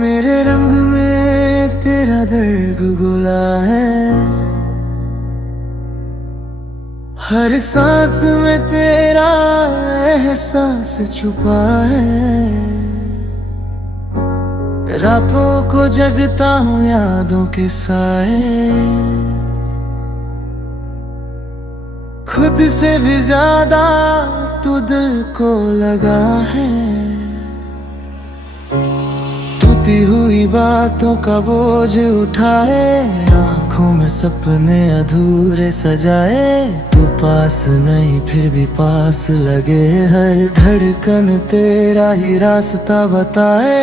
मेरे रंग में तेरा दर्द घुला है, हर सांस में तेरा एहसास छुपा है। रातों को जगता हूँ यादों के साए, खुद से भी ज्यादा तू दिल को लगा है। टूटी हुई बातों का बोझ उठाए, आंखों में सपने अधूरे सजाए। तू पास नहीं फिर भी पास लगे, हर धड़कन तेरा ही रास्ता बताए।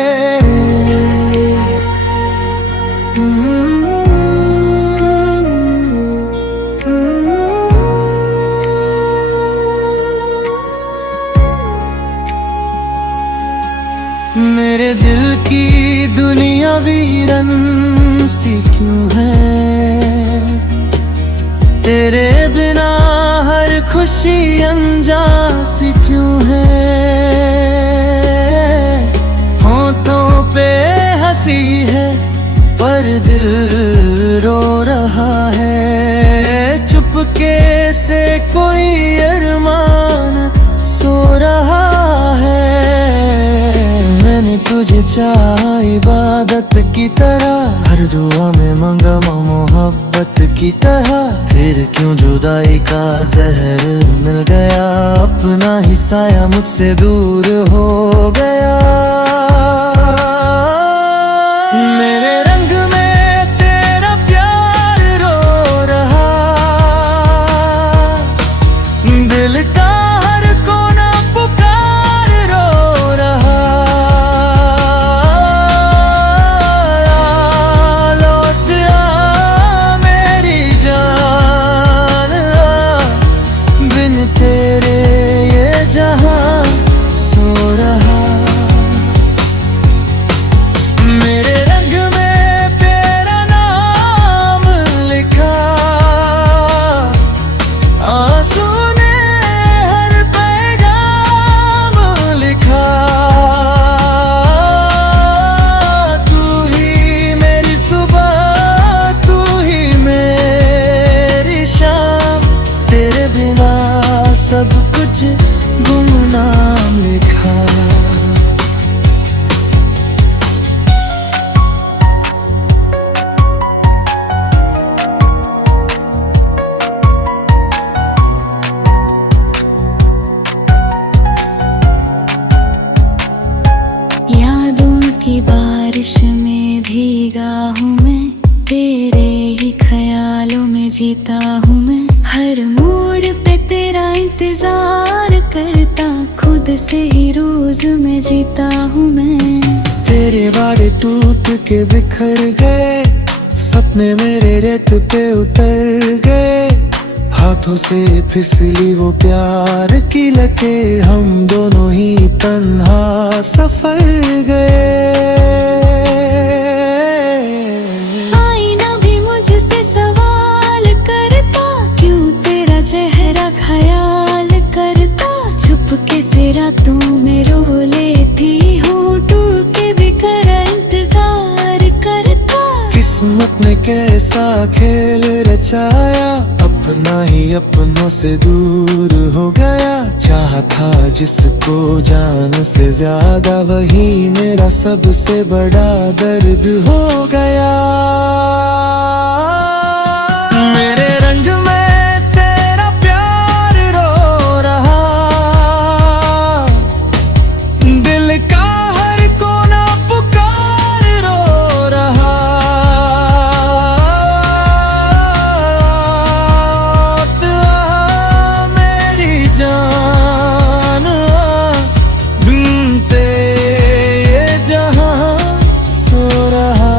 मेरे दिल की दुनिया वीरन सी क्यों है, तेरे बिना हर खुशी अनजान सी क्यों है। होठों पे हंसी है पर दिल रो रहा है, चुपके से कोई अरमान सो रहा है। मैंने तुझे चाहा इबादत की तरह, हर दुआ में मंगा मोहब्बत की तरह। फिर क्यों जुदाई का जहर मिल गया, अपना ही साया मुझसे दूर हो गया। मेरे रंग में तेरा प्यार रो रहा, दिल का सब कुछ गुमनाम लिखा। यादों की बारिश में भीगा हूँ मैं, तेरे ही ख्यालों में जीता हूँ मैं। हर मोड़ पे तेरा इंतजार करता, खुद से ही रोज में जीता हूँ मैं। तेरे वारे टूट के बिखर गए, सपने मेरे रेत पे उतर गए। हाथों से फिसली वो प्यार की लकीर, हम दोनों ही तन्हा सफर गए। आईना भी मुझसे सवाल करता, क्यों तेरा चेहरा ख्याल करता। चुपके से रातों में रो लेती हूँ, टूट के भी कर इंतजार करता। किस्मत ने कैसा खेल रचाया, अपना ही अपनों से दूर हो गया। चाहा था जिसको जान से ज्यादा, वही मेरा सबसे बड़ा दर्द हो गया। मेरे रंग में तेरा प्यार रो रहा, दिल का हर कोना पुकार रो रहा। मेरी जान ढूंढते ये जहां सो रहा।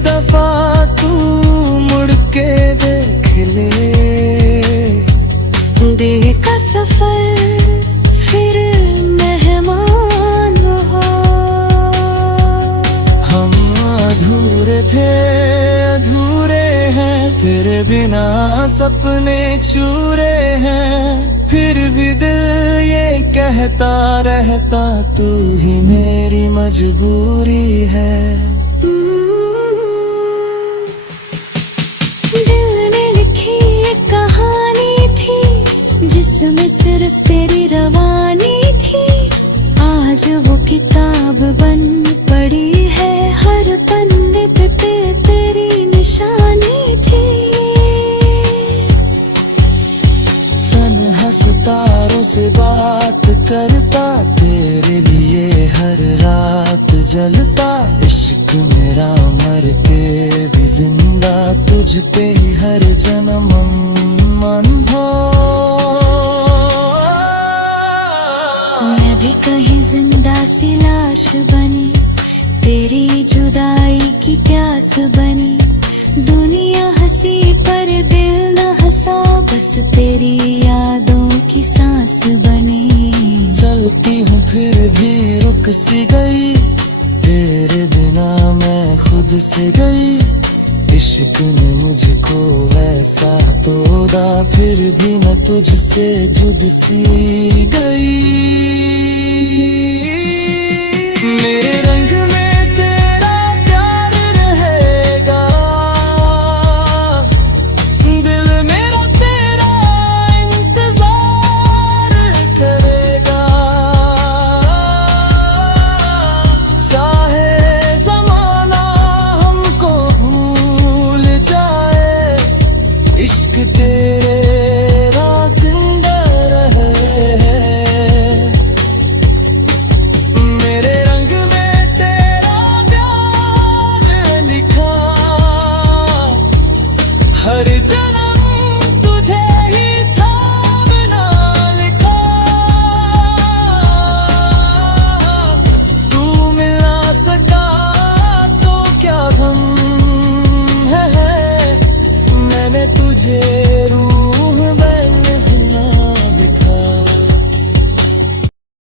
दफा तू मुड़ के देख ले, दिल का सफर फिर मेहमान हो। हम अधूरे थे अधूरे हैं, तेरे बिना सपने चूरे हैं, फिर भी दिल ये कहता रहता तू ही मेरी मजबूरी है। दिल ने लिखी एक कहानी थी जिसमें सिर्फ तेरी रवानी थी, आज वो किताब बन पड़ी है, हर पन्ने पे तेरी निशानी थी। तन्हा सितारों से बात करता, तेरे लिए हर रात जलता, इश्क मेरा मर के भी जिंदा, तुझ पे ही हर जन्म मन हो। मैं भी कहीं जिंदा सी लाश बनी, तेरी जुदाई की प्यास बनी, दुनिया हंसी पर दिल न हंसा, बस तेरी यादों की सांस बनी। चलती हूँ फिर भी रुक सी गई, तेरे बिना मैं खुद से गई, इश्क ने मुझको ऐसा तोड़ा, फिर भी मैं तुझसे जुद सी गई।